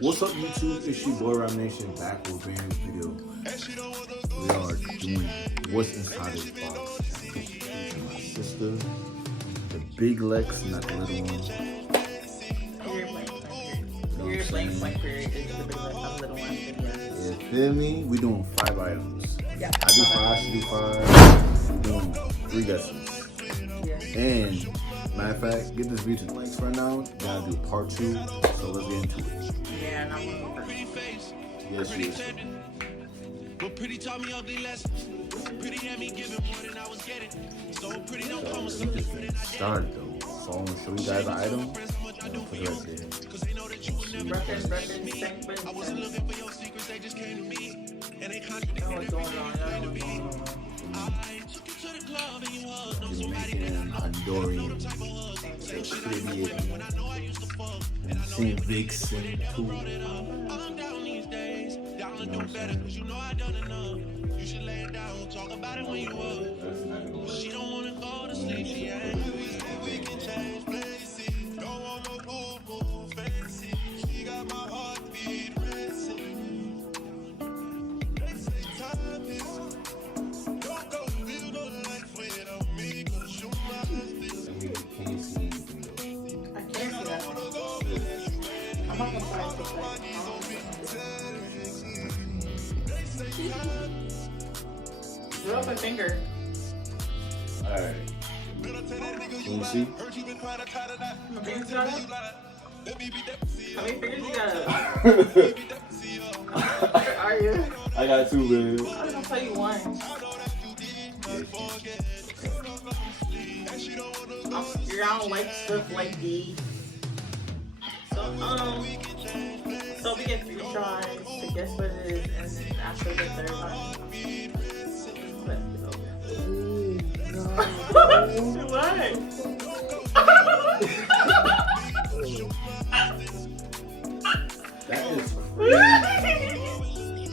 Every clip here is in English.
What's up, YouTube? It's your boy Ram Nation back with a brand new video. We are doing what's inside this box. Featuring my sister, the big Lex, not the little one. Your blank point period is the big one, I'm the little one. Yeah, feel me? We doing 5 items. Yeah. I do 5, she do 5. We doing 3 guesses. Yeah. And matter of fact, get this video to the links right now. Gotta do part 2. So let's get into it. Yeah, and I'm gonna go first. Yes, yes. But pretty taught me ugly lessons. Pretty had me giving more than I was getting. So pretty don't come with something Let me good just start though. So I'm gonna show you guys the item. And put it right there. cause they know that you would never Reference, thank I wasn't looking for your secrets, they just came to me. And they contradicted what's going on. I know what's going on. I took you to the club and you hugged on somebody that Jamaican, Honduran, Caribbean, and St. Vixen, cool. I'm down these days. Down to do better cause you know I done enough. You should lay it down, talk about it when you up. She don't wanna go to sleep, she ain't. We can change places. Don't want no boo-boo fancy. She got my heartbeat racing. Time is. Don't go build a life without me cause you Can't see anything though. I can't see that. I'm not gonna try to take that. Throw up a finger. Alright. Can you see? My fingers got up? How many fingers you got up? Where are you? I got 2, man. I was gonna tell you one. I don't like stuff like these. So we get 3 tries to guess what it is, and then after the 3rd one. That is crazy.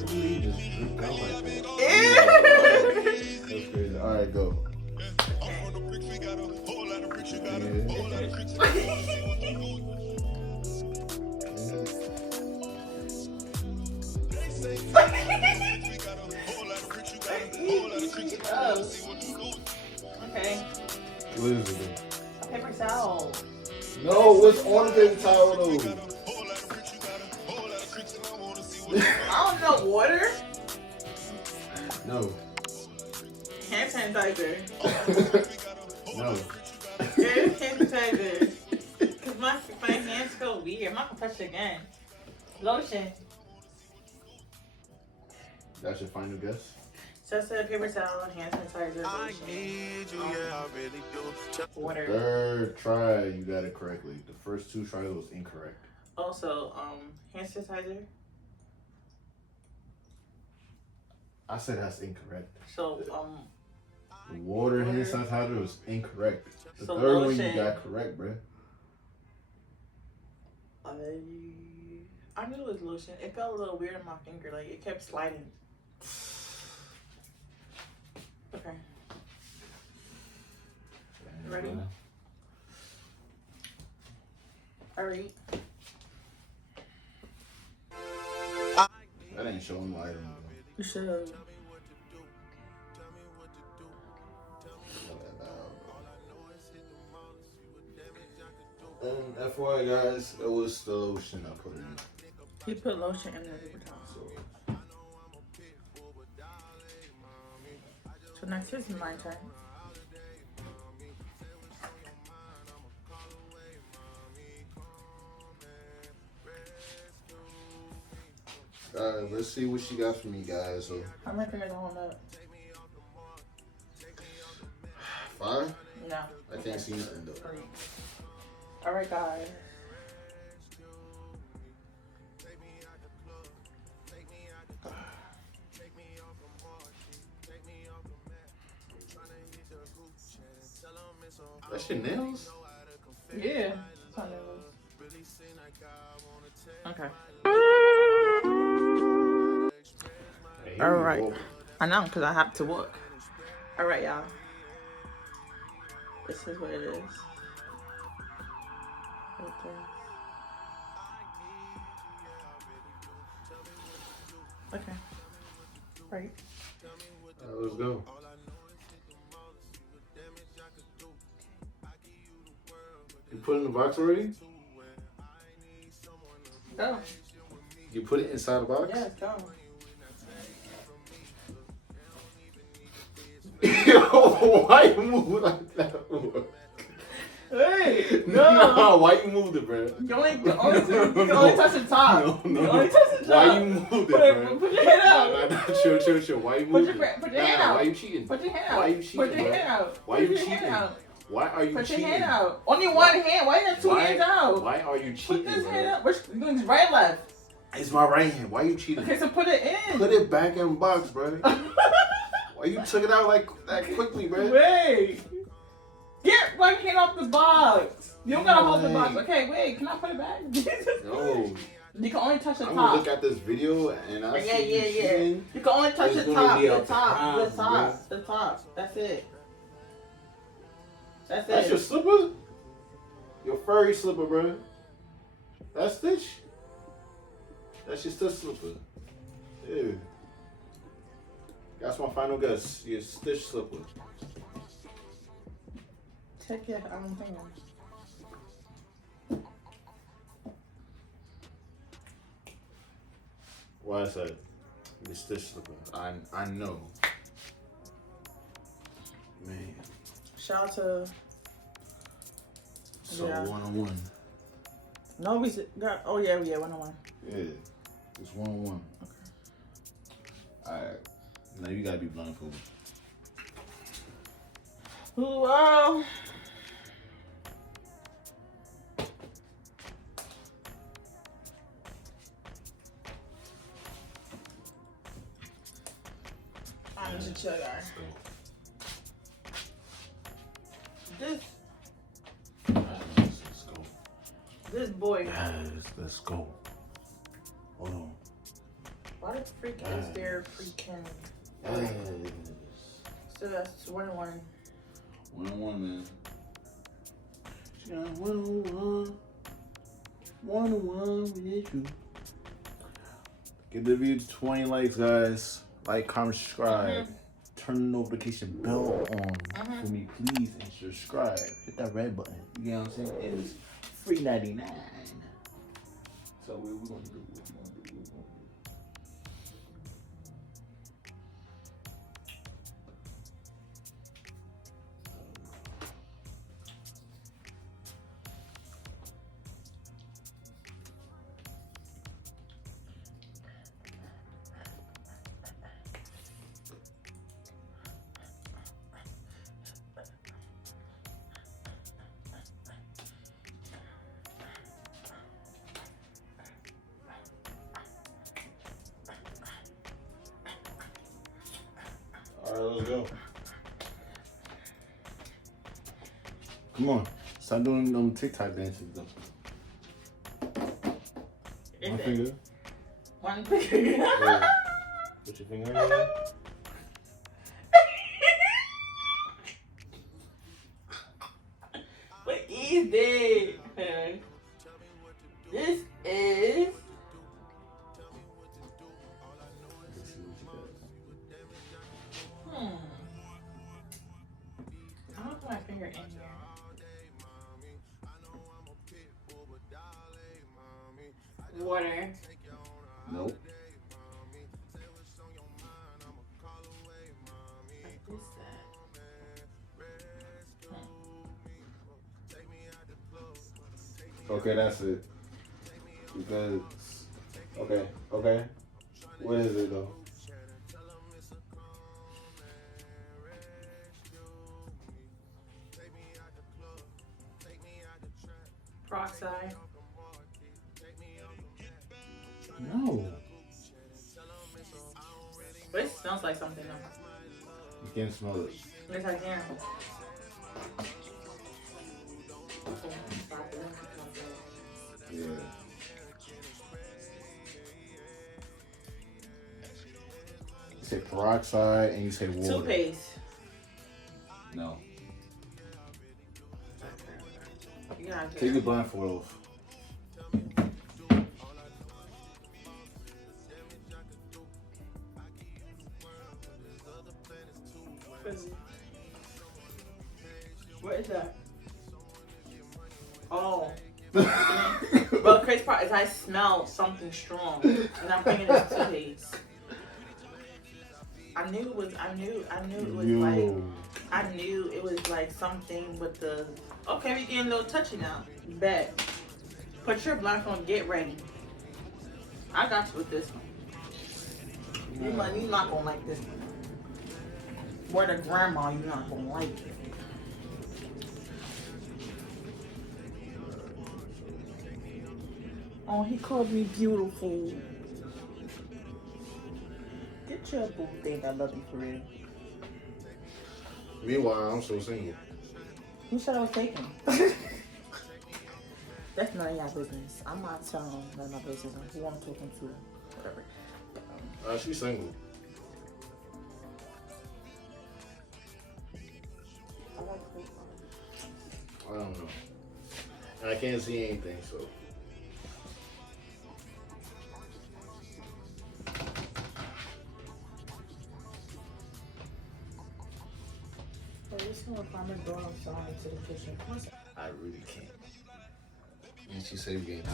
He just dripped out like that. That's crazy. Alright, go. Okay. What is it? A paper towel. No, what's on the paper towel though? I don't know, water? No. Hand sanitizer. No. Hand sanitizer. Cause my hands feel weird. I'm not gonna touch it again. Lotion. That's your final guess? Just a paper towel, hand sanitizer, I lotion. need you, yeah, I really do. Water. Third try, you got it correctly. The first 2 tries was incorrect. Also, hand sanitizer. I said that's incorrect. So, Water hand sanitizer was incorrect. The So third one lotion. you got correct, bruh. I knew it was lotion. It felt a little weird on my finger. Like, it kept sliding. Okay. Ready? Alright. That ain't showing my item. You should. FYI guys, it was the lotion I put in. He put lotion in the paper towel. So next is my turn. Let's see what she got for me, guys. So How many fingers I hold up? 5? No. I can't see nothing though. 3. Alright, guys. That's your nails? Yeah. Okay. All right. I know, because I have to work. All right, y'all. This is what it is. Okay. Right. Let's go. You put it in the box already? Go. You put it inside the box? Yeah, go. Yo, why you move like that? Hey, No, why you moved it, bro? You only touch the top. No. You only touch the top. Why you moved it, bro? Put your hand out. Chill. Why you moved it? Put your hand out. Why you cheating? Put your hand out. Why you cheating, Put your bro? hand out. Why you Put your cheating? hand out. Why are you Put cheating? your hand out. Only one hand. Why you got two hands out? Why are you cheating, Put this bro? hand out. Which you doing right or left? It's my right hand. Why you cheating? Okay, so put it in. Put it back in the box, bro. Why you took it out like that quickly, bro? Wait. Get one hand off the box. You don't gotta hold the box. Wait. Okay, wait. Can I put it back? No. You can only touch the I'm gonna top. look at this video and I see you Yeah. cheating. You can only touch It's the gonna top. be The a top. problem, The top. That's it. That's That's it. your slipper? Your furry slipper, bro. That's Stitch? That's your Stitch slipper. Yeah. That's my final guess. Your Stitch slipper. Check your thing. Why is that? Your Stitch slipper. I know. Man. Shout out to. So Yeah. 1-on-1. No, we got. Oh yeah, 1-on-1. Yeah. It's 1-on-1. Okay. Alright. Now you gotta be blindfolded. Whoa. I'm just chill, guys. This Let's go. this boy. Yes, let's go. Hold on. Why the freak is there freaking? Yes. So that's 1-on-1. 1-on-1, man. She got 1-on-1. 1-on-1 with you. Give the video 20 likes, guys. Like, comment, subscribe. Turn the notification bell on for me, please, and subscribe. Hit that red button. You know what I'm saying? It is free 99. So what we're gonna do? What we're gonna do? Alright, let's go. Come on. Stop doing them TikTok dances though. One finger. One finger. Yeah. Put your finger in there. What is this? This is. Let's see what you got. I'm gonna put my finger in here. Water. Nope. What is that? Okay, that's it. Because okay. What is it though? Peroxide. No. But it smells like something though. You can't smell it. Yes, I can. Yeah. You say peroxide and you say water. Toothpaste. No. You gotta Take get your blindfold off. What is that? Oh. But the crazy part is I smell something strong, and I'm thinking it's toothpaste. I knew it was like something with the. Okay, we getting a little touchy now. Bet. Put your blindfold. Get ready. I got you with this one. You not gonna like this one. More than grandma, you not gonna like it. Oh, he called me beautiful. Get your boo thing. I love you for real. Meanwhile, I'm so single. Who said I was taking? That's none of y'all business. I'm not telling none of my business. Who I'm talking to, whatever. She's single. I don't know. And I can't see anything, so. Well, this one find the door and show into the kitchen. I really can't. And she said we can't.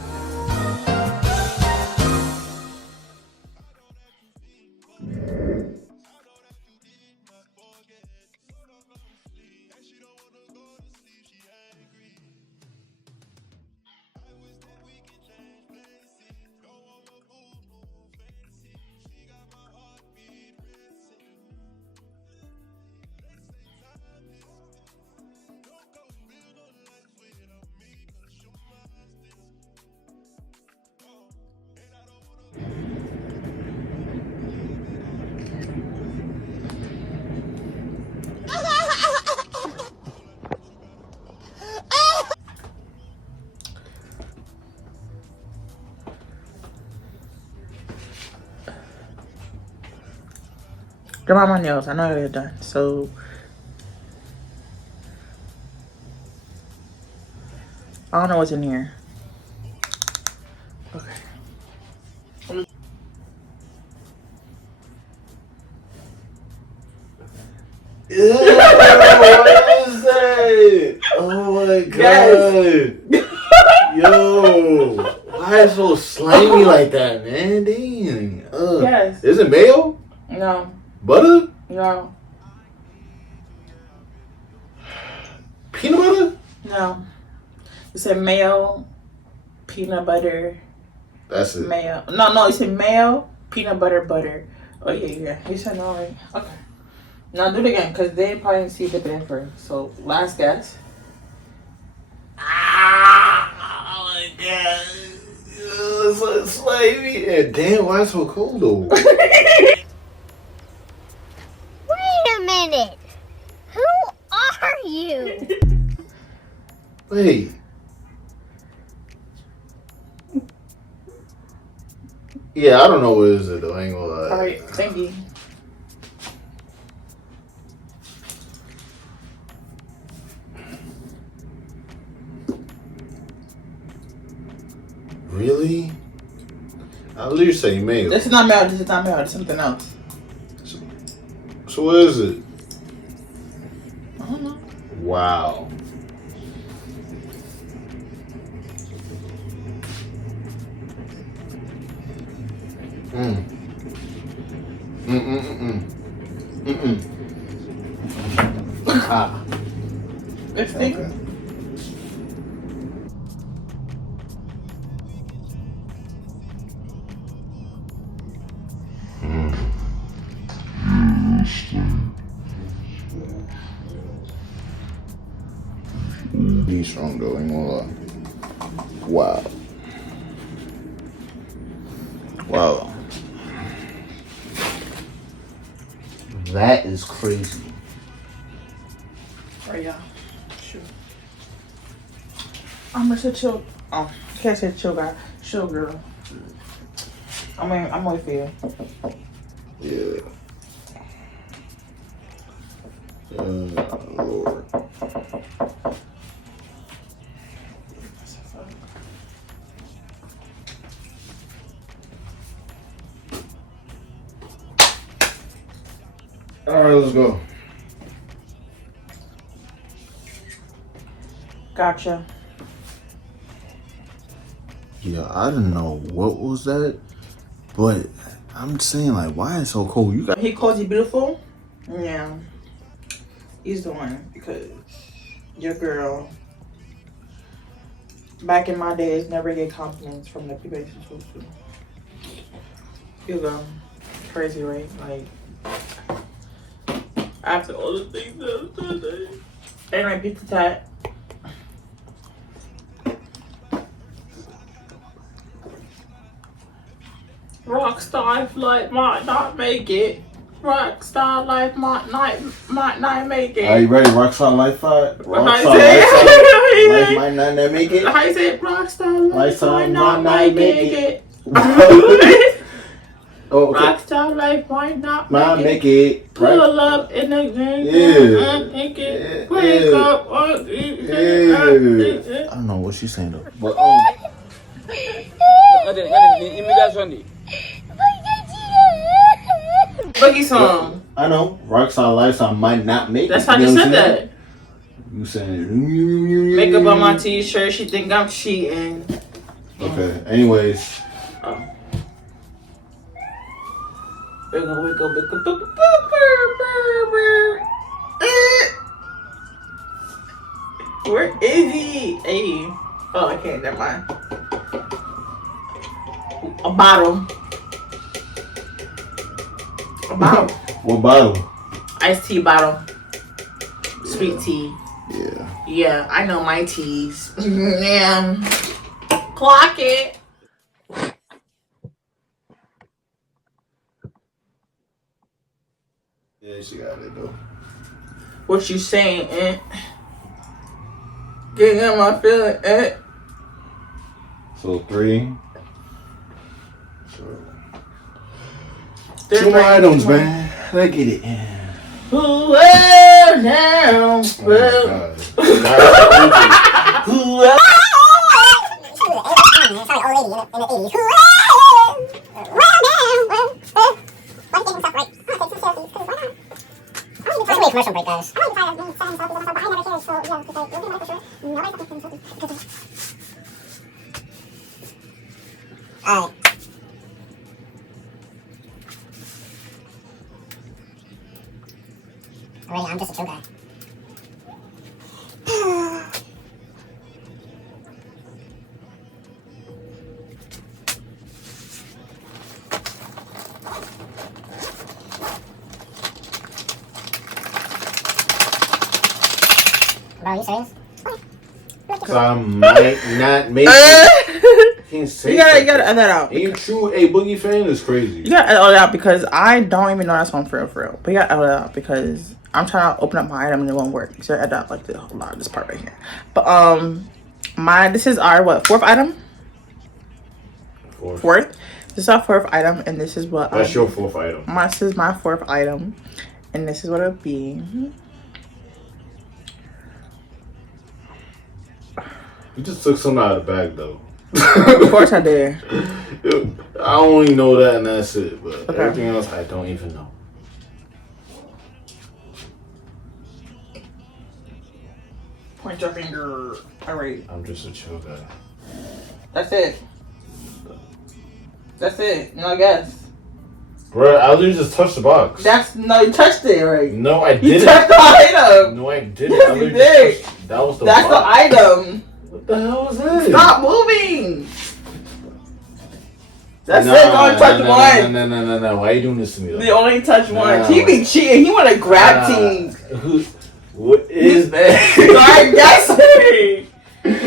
They're on my nails. I know they're done. So I don't know what's in here. Okay. Ew, what is that? Oh my god. Yo. Why is it so slimy like that, man? Dang. Yes. Is it mayo? No. Butter? No. Peanut butter? No. You said mayo, peanut butter. That's it. Mayo. No, you said mayo, peanut butter, butter. Oh, yeah. You said no, right? Okay. Now do it again, because they probably didn't see the bed first. So, last guess. Oh my god. It's so slimy. And damn, why it's so cold though? Wait a minute. Who are you? Wait. Yeah, I don't know what it is though. I ain't gonna lie. Alright, thank you. Really? I literally say mayo. This is not mayo. This is something else. So what is it? I don't know. Wow. Ah. Lipstick? Okay. He's strong though, ain't gonna lie. Wow. Wow. That is crazy. Right, y'all. Shoot. I'm gonna say chill. Oh, I can't say chill guy. Chill girl. I'm with you. Yeah. Lord. All right, let's go. Gotcha. Yeah, I didn't know what was that, but I'm saying like, why it's so cold? You got He calls you beautiful? Yeah. He's the one because your girl back in my days never get compliments from the people you're supposed to. You go. Crazy, right? Like after all the things that and I beat the tat. Rockstar life might not make it. Rockstar life might not make it. Are you ready? Rockstar Life 5? Rockstar Life might not make it. How you say Rockstar life might not might make it. Oh, okay. Rockstar life might not Make it. Right? Pull up in the game. Yeah. Wake up. I don't know what she's saying though. But Boogie song. I know. Rockstar Lifestyle might not make That's it. how you know what said I'm saying? that. You saying Makeup on my t-shirt. She think I'm cheating. Okay. Anyways. Oh. Wake up. Where is he? Hey. Oh, I can't. Never mind. A bottle. A bottle. What bottle? Iced tea bottle. Sweet tea. Yeah. Yeah, I know my teas. Yeah. Clock it. Yeah, she got it though. What you saying, Getting in my feeling, So 3. There's Two more my- items, man. Let's get it. Well, now, well. Oh Commercial break, guys. Alright. I'm just a chill guy. Bro, are you serious? So I might not make it. Can't say You gotta edit that out. Ain't true. A Boogie fan is crazy. You gotta edit it out because I don't even know that song for real. But you gotta edit it out because I'm trying to open up my item and it won't work. So I edit out like the whole lot of this part right here. But this is our fourth item? Fourth. This is our fourth item and this is what That's your fourth item. this is my fourth item. And this is what it'll be. You just took something out of the bag though. Of course I did. I only know that and that's it. But Okay. everything else I don't even know. Point your finger. Alright. I'm just a chill guy. That's it. That's it. No guess. Bro, I literally just touched the box. You touched it, right? No, I You didn't. touched the item. No, I didn't. Yes, I you literally did. just touched. That was the That's the box. item. What the hell was that? Stop moving. That's it. Don't touch one. No. Why are you doing this to me though? They only touch one. Nah. He be cheating. He want to grab things. What is that? Start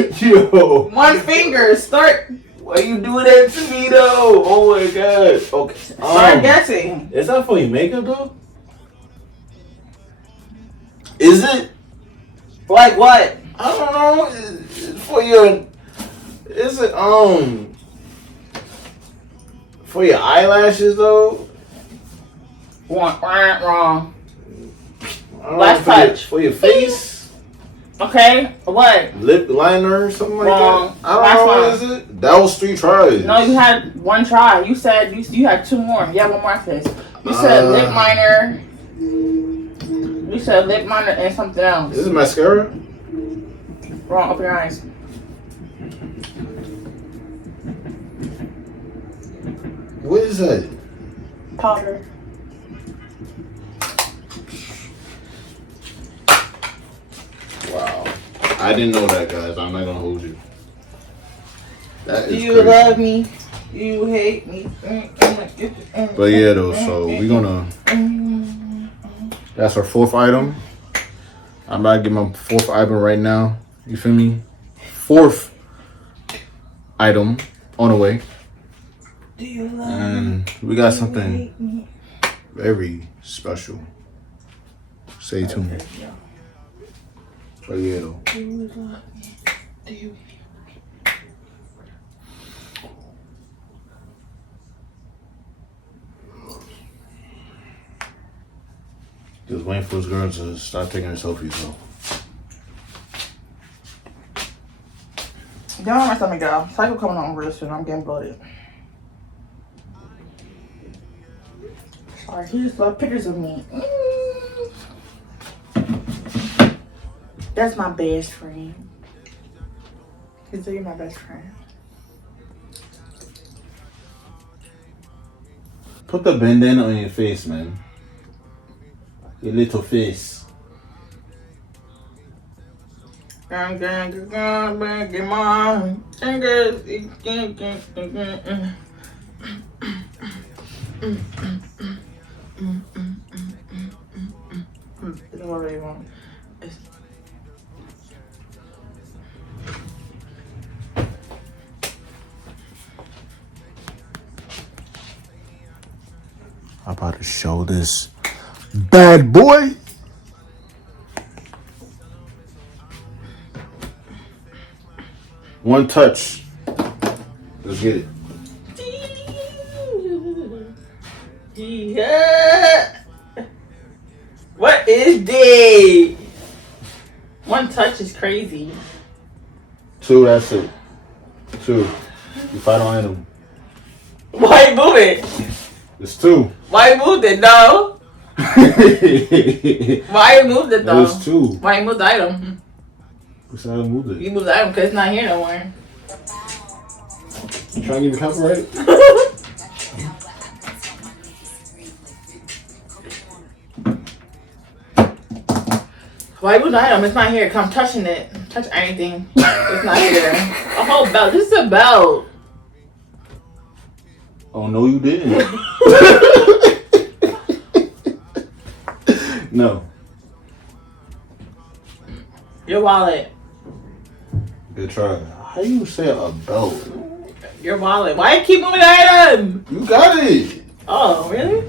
guessing. Yo. One finger. Start Why you doing that to me though? Oh my god. Okay. Start guessing. Is that for your makeup though? Is it? Like what? I don't know. It's for your. Is it for your eyelashes though? Wrong. I don't know, Last for your- touch. for your face. Okay. What? Lip liner or something like Wrong. that. I Last don't know. one. What is it? That was 3 tries. No, you had one try. You said you had 2 more. You have 1 more after this. You said lip liner. You said lip liner and something else. Is it mascara? Wrong, open your eyes. What is that? Powder. Wow. I didn't know that, guys. I'm not gonna hold you. That Do is you crazy. love me? Do you hate me? But yeah, though, so we're gonna. That's our fourth item. I'm about to get my fourth item right now. You feel me? Fourth item on the way. Do you love And we got something very special. Stay tuned. But yeah, though. Do you love me? Do you? Just waiting for this girl to start taking her selfies, though. Down on my stomach, y'all. Cycle coming on real soon. I'm getting bloated. Sorry, he just love pictures of me. That's my best friend. He's like, you're my best friend. Put the bandana on your face, man. Your little face. Gang, get mine. This is what I really want. I'm about to show this bad boy. One touch. Let's get it. Yeah. What is this? One touch is crazy. Two, that's it. Two. If I don't hit him. Why you move it? It's two. Why you moved it though? Why you moved it though? It's two. Why you moved the item? What's how I moved it? You moved the item because it's not here no more. You trying to get me copyrighted? Why you moved the item? It's not here. Come touching it. Touch anything. It's not here. A whole belt. This is a belt. Oh, no, you didn't. No. Your wallet. Good try. How you say a belt? Your wallet. Why you keep moving the item? You got it. Oh, really?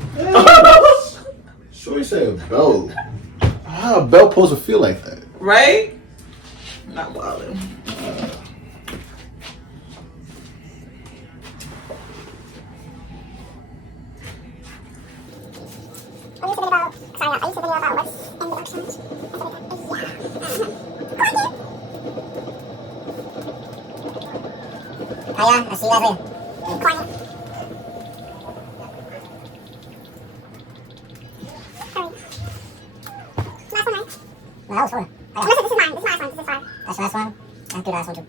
Sure, you say a belt. How a belt supposed to feel like that? Right? Not wallet. I used to video about what's in the ocean. Oh yeah, I see that later. Quiet. Last one, right? Well, that was four. Oh, yeah. This is mine. This is my last one. This is five. That's the last one? I'll do the last one too.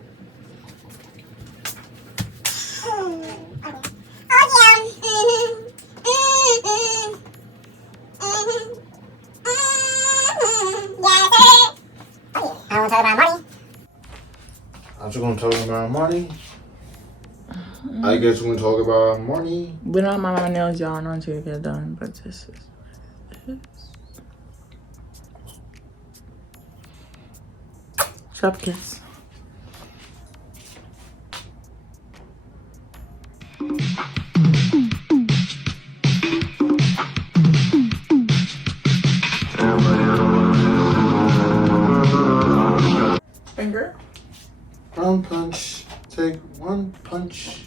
I'm just gonna talk about money. I guess we're gonna talk about money. We don't mind my nails, y'all, not until you get done, but this is what it is. Shop kiss. Finger. One punch. Take one punch.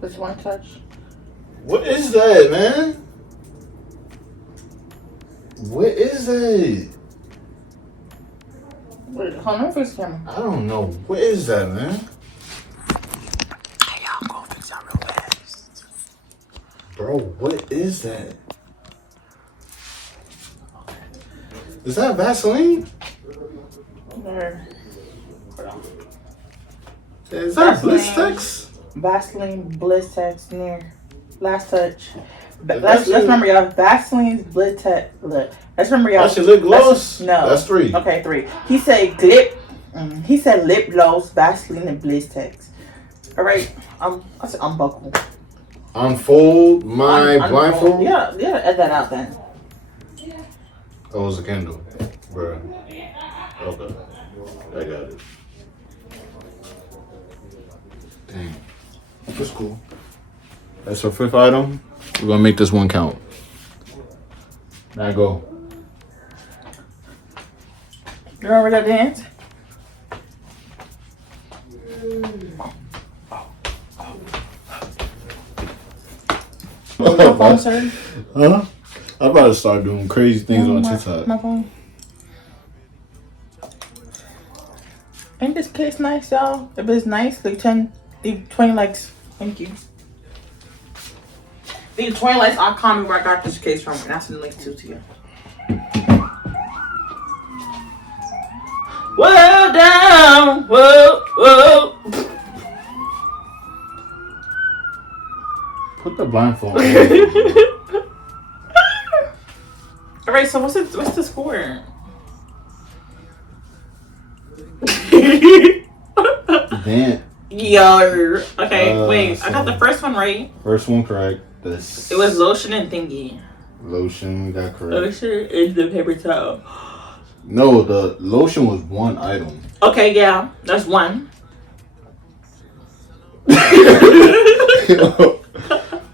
Just one touch. What is that, man? What is that? Wait, hold on, fix the camera. I don't know. What is that, man? Hey, y'all, go fix y'all real fast. Bro, what is that? Is that Vaseline? There. Hold on. Is that Vaseline. Blistex? Vaseline Blistex near last touch. That's Let's it. remember y'all. Vaseline's Blistex. Look, let's remember y'all. That shit lip gloss? No, That's 3. Okay, 3. He said lip. He said lip gloss, Vaseline, and Blistex. All right, I said unbuckle. Unfold my blindfold. Yeah, add that out then. Oh, it was a candle, bro. Okay, I got it. Dang, that's cool. That's our 5th item. We're gonna make this one count. Now go. You remember that dance? My phone, sir. Huh? I'm about to start doing crazy things on TikTok. My phone. Ain't this case nice, y'all? If it's nice, leave 20 likes. Thank you. Leave 20 likes. I'll comment where I got this case from, and I'll send the link to you. Well down, whoa. Put the blindfold on. All right, so what's the score? Damn. Yo. Okay, wait. so I got the first one right. First one correct. It was lotion and thingy. Lotion, we got correct. Lotion and the paper towel. No, the lotion was one item. Okay, yeah, that's one.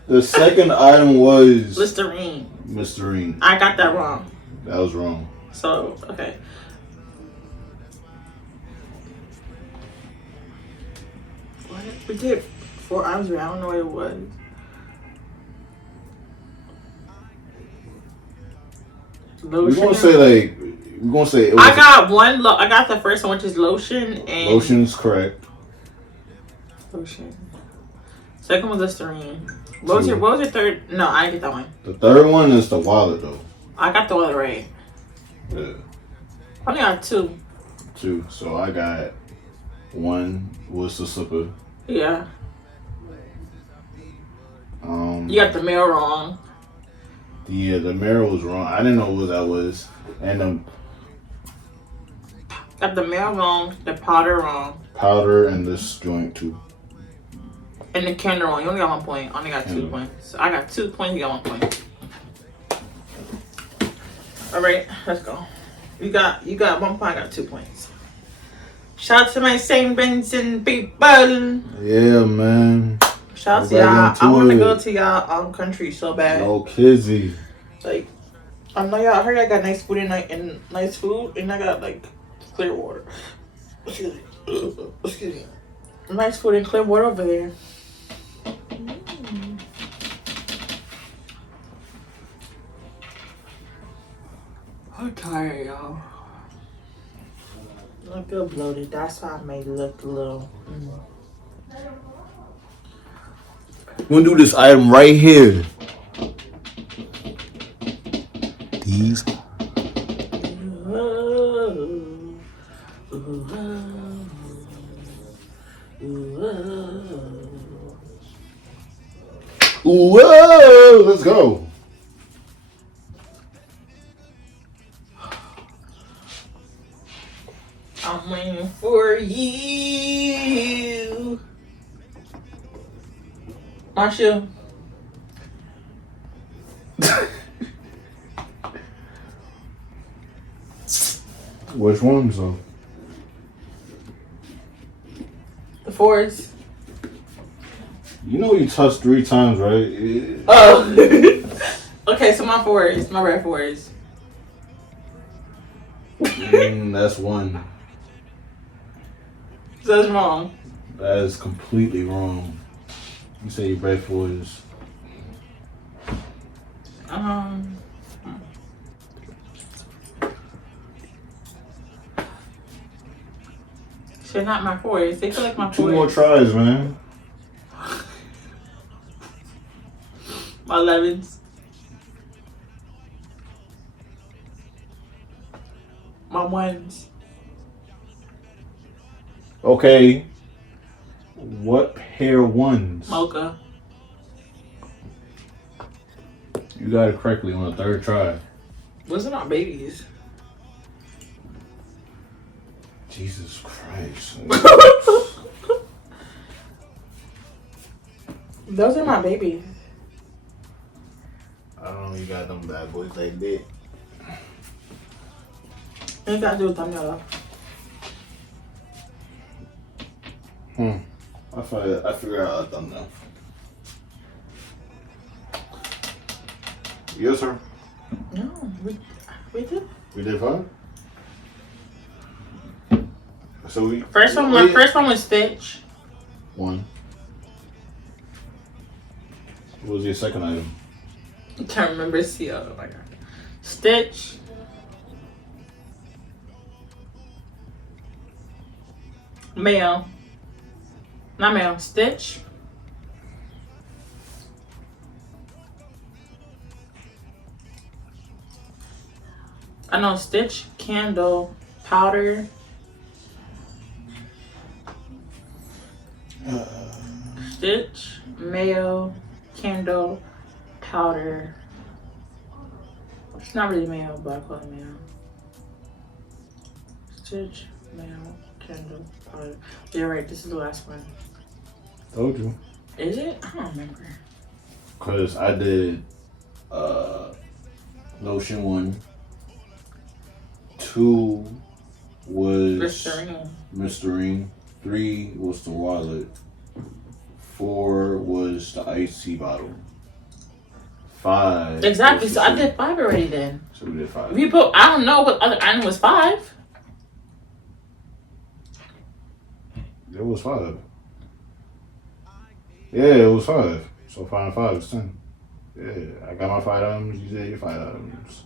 The second item was Listerine. Listerine. I got that wrong. That was wrong. So, okay. What? We did 4 items. I don't know what it was. We're gonna say it was I got one. I got the first one, which is lotion and lotion's correct. Lotion. Second was Listerine. What was your third? No, I didn't get that one. The third one is the wallet though. I got the wallet right. Yeah. I only got 2. 2. So I got 1 was the slipper. Yeah. You got the mail wrong. Yeah, the mirror was wrong. I didn't know what that was. And Got the mail wrong, the powder wrong, powder and this joint too. and the candle wrong. You only got 1 point. I only got 2 points. So I got 2 points. You got 1 point. All right, let's go. You got 1 point. I got 2 points. Shout out to my St. Vincent people. Yeah, man. Shout out to y'all. I want to go to y'all country so bad. No kizzy. Like, I know y'all. I heard I got nice food and nice food, and I got like clear water. Excuse me. Nice food and clear water over there. I'm tired, y'all. I feel bloated. That's why I may look a little. We're gonna do this item right here. These. Whoa! Let's go. I'm waiting for you. Marsha. Which ones though? The fours. You know you touched 3 times, right? Oh. Okay, so my fours. My red fours. That's 1. So that's wrong. That is completely wrong. You say your red 4s. They're not my fours. They feel like my 2 fours. more tries, man. My 11s. My ones. Okay. What pair ones? Mocha. You got it correctly on the third try. Those are not babies. Jesus Christ. Those are my babies. I don't know, you got them bad boys like that. Ain't got to do with thumbnail though. I figured out a thumbnail. Yes, sir. No, we did. We did 5. So we First one was Stitch. 1. What was your second item? I can't remember. See, oh my god. Stitch. Mayo. Not Mayo. Stitch. I know Stitch, Candle, Powder. Stitch, Mayo, Candle, Powder. It's not really Mayo, but I call it Mayo. Stitch, Mayo, Candle, Powder. You're right, this is the last one. Told you. Is it? I don't remember. Cause I did lotion 1. 2 was Listerine. 3 was the wallet. 4 was the iced tea bottle. 5. Exactly. So I did 5 already then. So we did 5. We put. I don't know what other item was 5. It was 5. Yeah, it was 5. So 5 and 5 is 10. Yeah, I got my 5 items. You did your 5 items.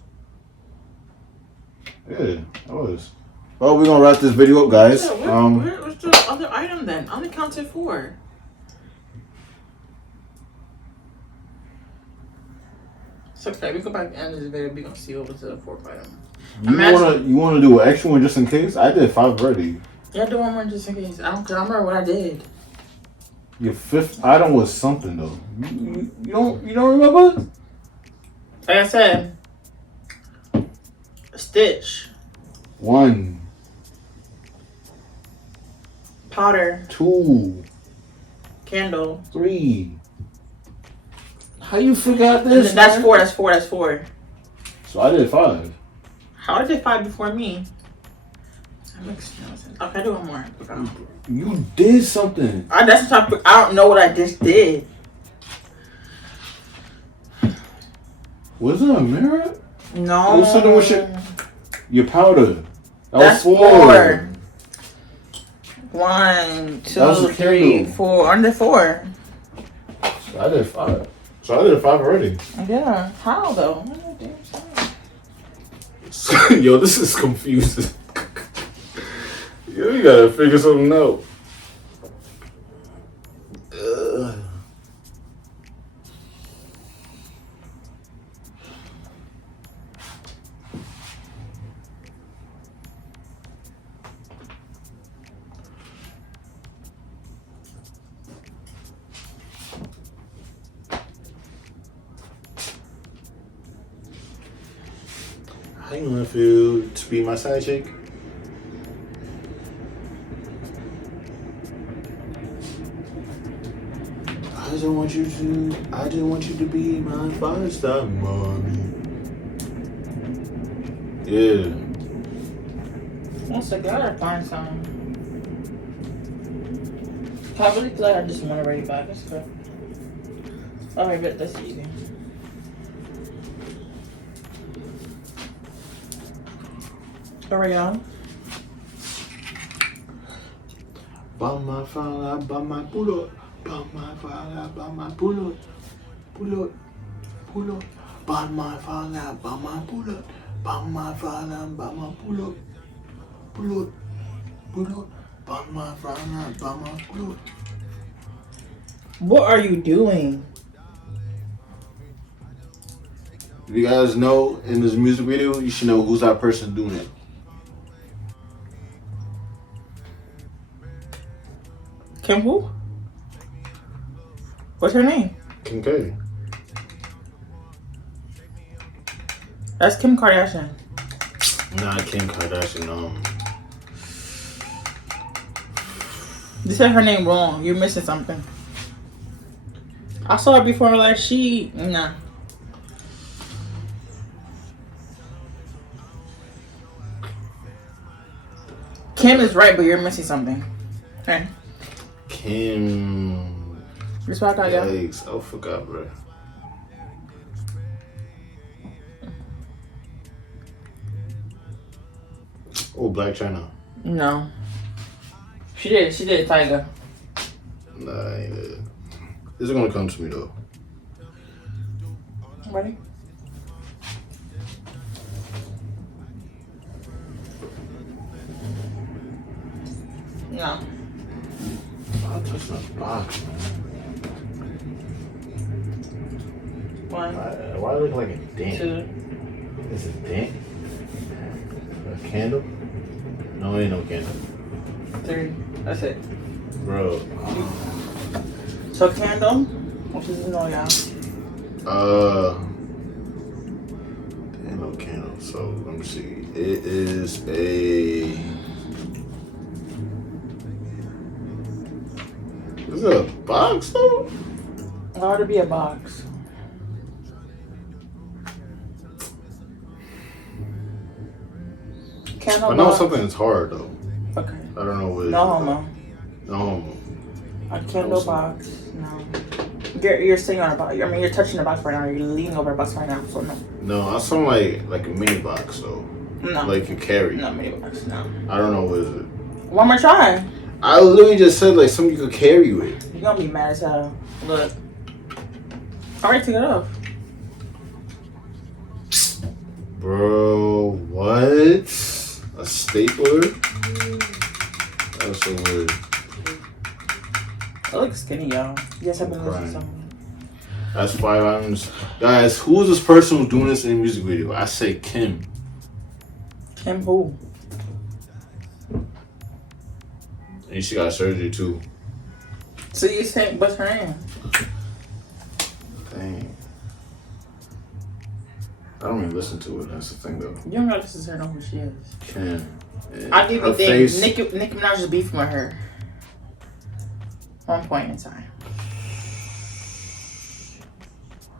Yeah, that was. Well, we're gonna wrap this video up, guys. Yeah, where's the other item then? I only counted 4. It's okay. We go back to the end of this video. We gonna see what was the 4th item. You wanna do an extra one just in case? I did 5 already. Yeah, do one more just in case. I don't remember what I did. Your 5th item was something though. You don't remember? Like I said, Stitch. 1. Powder. 2. Candle. 3. How you forgot this? That's 4. That's 4. So I did 5. How did I 5 before me? That makes no sense. Okay, do one more. You did something. That's the topic. I don't know what I just did. Was it a mirror? No. It was something with your powder. That's was 4. 1, 2, 3, 4. Aren't there 4? So I did 5. So I did 5 already. Yeah. How though? Yo, this is confusing. Yo, you gotta figure something out. How you wanna feel to be my side chick? I just want you to be my 5-star mommy. Yeah. Once I gotta find some. I really feel like I just want to write it back. That's good. Alright, but that's easy. Hurry on. Bama fala, bama pulo. Bama fala, bama pulo. Pulo. Pulo. Bama fala, bama pulo. Bama fala, bama pulo. Pulo. Pulo. Bama fala, bama pulo. What are you doing? If you guys know in this music video, you should know who's that person doing it. Kim who? What's her name? Kim K. That's Kim Kardashian. Nah, Kim Kardashian. You said her name wrong. You're missing something. I saw her before. Like nah. Kim is right, but you're missing something. Okay. Kim. That's what I got. Yikes! I forgot, bro. Oh, Black China. No. She did Tiger. Nah, I ain't it. This is gonna come to me though. Ready? No. I touched my box, man. One, Why do it look like a dent? 2, Is it a dent? A candle? No, ain't no candle. 3. That's it. Bro. So candle, which is no y'all. Ain't no candle. So let me see. It is a. Is it a box though? Why would it be a box? Candle I know box. something is hard though. Okay. I don't know what it is. No homo. No homo. A candle box. No. You're sitting on a box. I mean, you're touching the box right now. You're leaning over a box right now. So no. No, I saw like a mini box though. No. Like you carry. No mini box. No. I don't know what is it. One more try. I literally just said like something you could carry with. You're gonna be mad as hell. Look. Alright, take it off. Bro, what? A stapler? That's so weird. I look skinny, y'all. You guys have been listening to Right. something. That's 5 items. Guys, who is this person who's doing this in a music video? I say Kim. Kim who? And she got surgery too. So you think what's her name? Dang. I don't even listen to it. That's the thing though. You don't gotta listen to her know who she is. Kim. I'll give Her you things. face- Nicki Minaj is beefing with her. One point in time.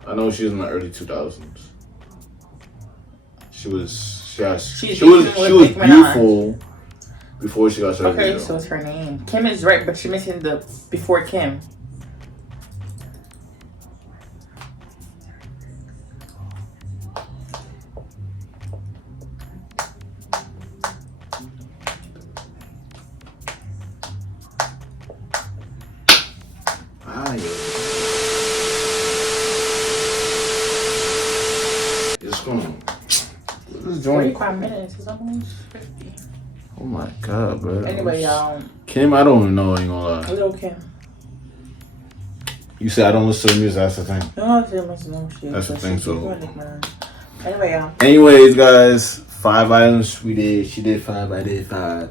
I know she was in the early 2000s. She was She's beefing with Nicki Minaj. beautiful before she got surgery. Okay, though. so it's her name. Kim is right, but you're missing the before Kim. It's going. This joint. 45 minutes. It's almost 50. Oh my god, bro. Anyway, y'all. Kim, I don't even know. I ain't gonna lie. Little Kim. You say I don't listen to music. That's the thing. No, I feel much no shit. That's the thing, so- Anyway, y'all. Anyways, guys, 5 items we did. She did 5. I did 5.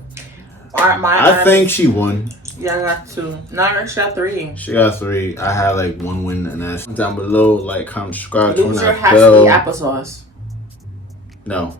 Alright, I think she won. Yeah, I got 2. No, she got 3. She got 3. I had like 1 win, and that's down below. Like, comment, subscribe, turn Loser that has to bell. be applesauce. No.